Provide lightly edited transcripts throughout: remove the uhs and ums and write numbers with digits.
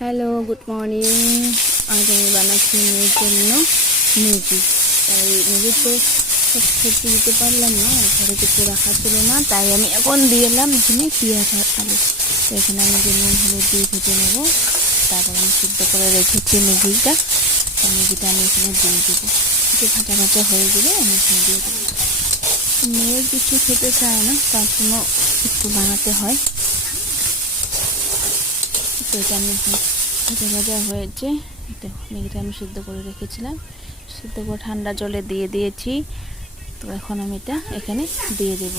Hello, good morning. আজ আমি বানাচ্ছি মেয়ের জন্য ম্যাগি। তাই ম্যাগিতে সব সবজি দিতে পারলাম না, ঘরে কিছু রাখা ছিল না, তাই আমি এখন দিয়ে এলাম এখানে পেঁয়াজ আর আলু। তো এখানে আমি যে নুন হলুদ দিয়ে ভেজে নেবো, তারপর আমি সিদ্ধ করে রেখেছি ম্যাগিটা। ম্যাগিটা আমি এখানে দিয়ে দেবো, একটু ভাজা ভাজা হয়ে গেলে আমি এখানে দিয়ে দেবো। মেয়ে কিছু খেতে চায় না, তার জন্য একটু বানাতে হয়। তো এটা আমি এখন ভাজা ভাজা হয়েছে। তো ম্যাগিটা আমি সিদ্ধ করে রেখেছিলাম, সিদ্ধ করে ঠান্ডা জলে দিয়ে দিয়েছি। তো এখন আমি এটা এখানে দিয়ে দেব।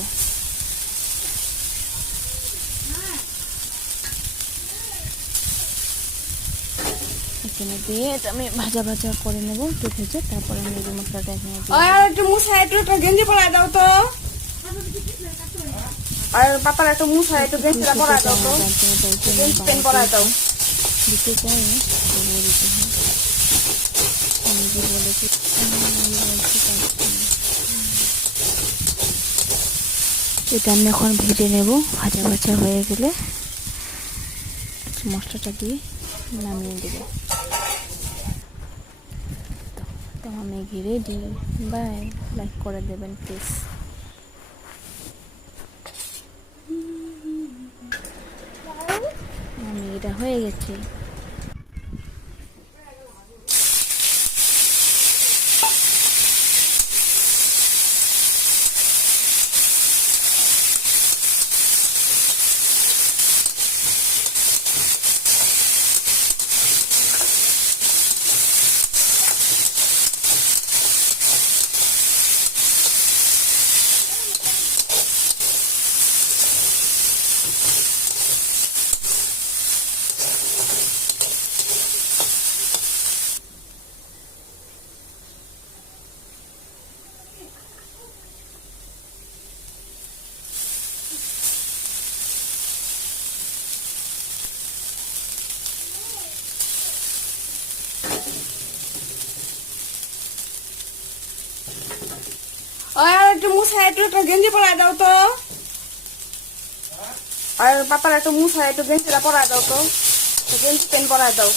এখানে দিয়ে এটা আমি ভাজা ভাজা করে নেব, একটু ভেজে। তারপরে আমি ম্যাগি মশলাটা এখানে দিয়ে আর একটু মুছা একটু গেঞ্জি পরাই দাও তো। আর পাপার একটু মুছা একটু গেঞ্জিটা পরাই দাও তো, গেঞ্জি প্যান্ট পরাই দাও। দিতে চাই তবুও দিতে হয়। ম্যাগি বলেছি, এটা আমি এখন ভেজে নেব। ভাজা ভাজা হয়ে গেলে মশলাটা দিয়ে নামিয়ে দেব। তো আমি রেডি। বাই, লাইক করে দেবেন প্লিজ। আমি এটা হয়ে গেছে। আর একটু মুছা একটু গেঞ্জি পরাই দাও তো। আর পাপার একটু মুছা একটু গেঞ্জিটা পরাই দাও তো, গেঞ্জি প্যান্ট পরাই দাও।